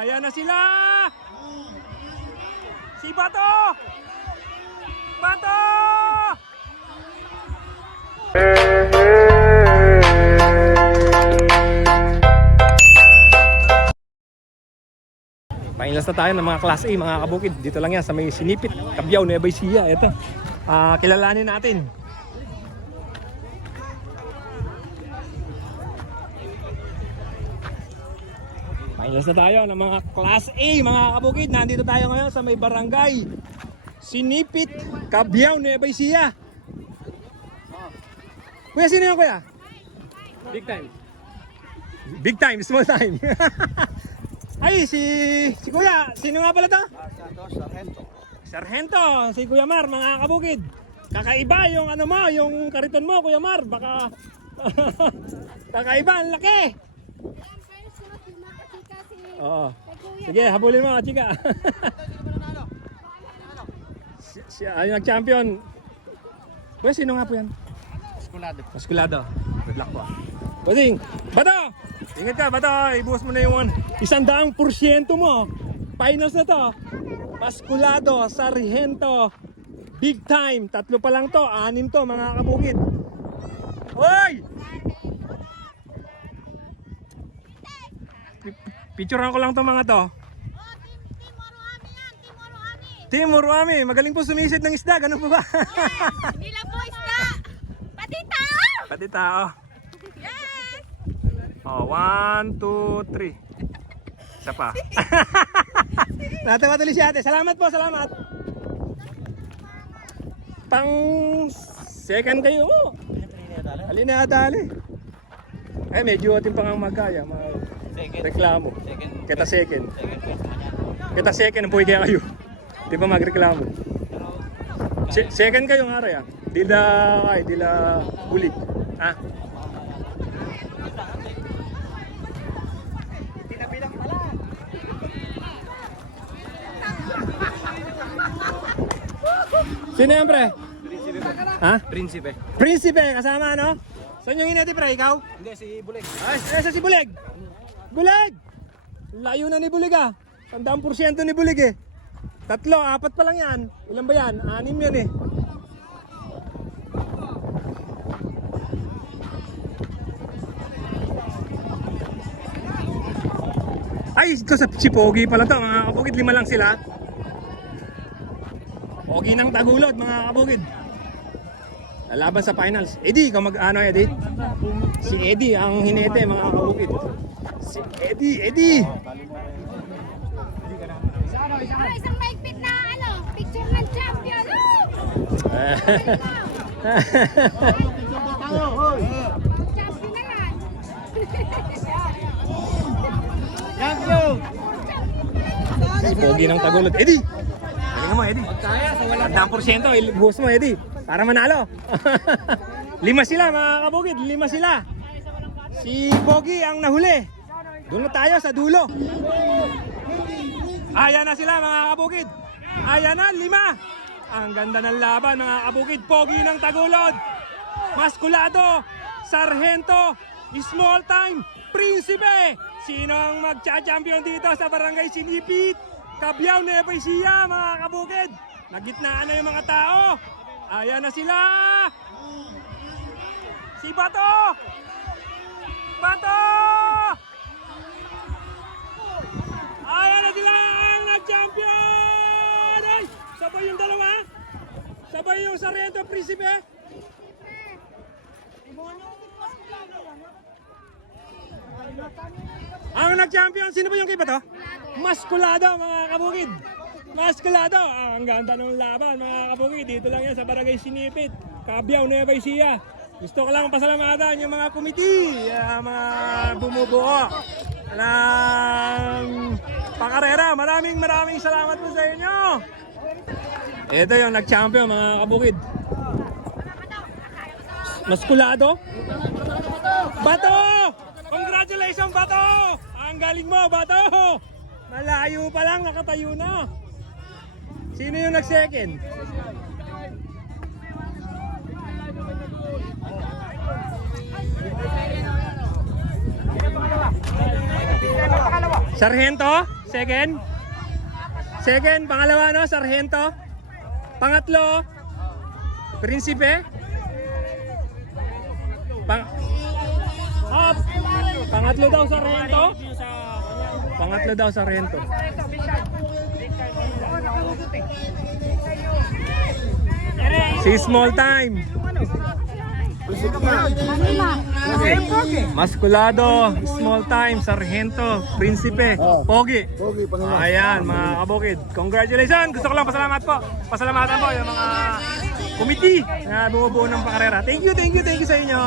Ayan na sila! Si Bato! Bato! Finals na tayo ng mga Class A, mga kabukid. Dito lang yan sa may Sinipit, Cabiao, Nueva Ecija. Ito, kilalanin natin. Finals na tayo ng mga Class A, mga kabukid. Nandito tayo ngayon sa may barangay Sinipit, Cabiao, Nueva Ecija. Kuya, sino yan, kuya? Big time. Big time, small time. Ay, si kuya, sino nga pala to? Sargento. Sargento, si Kuya Mar, mga kabukid. Kakaiba yung ano mo, yung kariton mo, Kuya Mar. Baka kakaiba, ang laki. Oo. Sige, habulin mo, chika. Ay, nag-champion. Kuya, sino nga po yan? Muskulado. Muskulado. Good luck po. Bossing, Bato! Ingat ka, Bato. Ibuhos mo na yung 100% mo. Finals na to. Muskulado, Sargento, Big Time. 3 pa lang to. 6 to, mga kabukid. Hoy! Picturean ko lang to mga to. Team Uruami. Magaling po sumisid ng isda. Ganun po ba? Hindi lang po isda. Pati tao. Pati tao. Yes. Oh, 1, 2, 3. Isa pa. Natawa tuloy si ate. Salamat po, salamat. Pang second kayo. Alin na dali. Eh, medyo ating pang magkaya. Reklamo. Kita second. Kita second ang puwi kaya kayo. Di ba magreklamo? Second kayo nga rin. Dila ulit. Ha? Sino yan, pre? Ha? Prinsipe. Prinsipe, kasama ano? Saan yung hinati, pre? Ikaw? Hindi, si Buleg. Ay, nasa si Buleg? Buleg! Layo na ni Buleg ah. 100% ni Buleg eh. 3, 4 pa lang yan. Ilan ba yan? 6 yan eh. Ay, ito si Pogi pala to, mga kabukid. 5 lang sila. Pogi ng Tagulod, mga kabukid. Lalaban sa finals. Eddie, ikaw mag-ano, Eddie? Si Eddie ang hinete, mga kabukid. Si Eddie. Isang maigpit na picture ng champion. Champion na yan. Champion! Si Pogi ng Tagulod. Eddie! Tingnan mo, Eddie. Kaya sa wala. 100%, buhos mo, Eddie. Para manalo. 5 sila, mga kabukid. 5 sila. Si Pogi ang nahuli. Doon na tayo sa dulo. Ayan na sila, mga kabukid. Ayan na, 5. Ang ganda ng laban, mga kabukid. Pogi ng Tagulod. Muskulado. Sargento. Small time. Prinsipe. Sino ang magcha-champion dito sa barangay Sinipit, Cabiao, Nueva Ecija, mga kabukid? Nagitnaan na yung mga tao. Ayan na sila. Si Bato. Bato. Ayan na sila ang nag-champion! Ay! Sabay yung dalawa? Sabay yung Sargento, Prinsipe? Ang nag-champion, sino ba yung kay Bato? Muskulado, mga kabukid. Muskulado. Ang ganda ng laban, mga kabukid. Dito lang yan sa barangay Sinipit, Cabiao, Nueva Ecija. Gusto ko lang pasalamatan yung mga committee, mga bumubuo ng pakarera. Maraming salamat po sa inyo. Ito yung nag-champion, mga kabukid. Muskulado. Bato! Congratulations, Bato! Ang galing mo, Bato! Malayo pa lang, nakatayo na. Sino yung nag-second? Sargento, second. Second, pangalawa no, Sargento. Pangatlo, Prinsipe. Pangatlo daw Sargento. Pangatlo daw Sargento. Si Small Time. Maskulado, Small Time, Sargento, Prinsipe, Pogi. Ayan mga kabukid. Congratulations! Gusto ko lang pasalamatan po yung mga committee na bumubuo ng pakarera. Thank you sa inyo.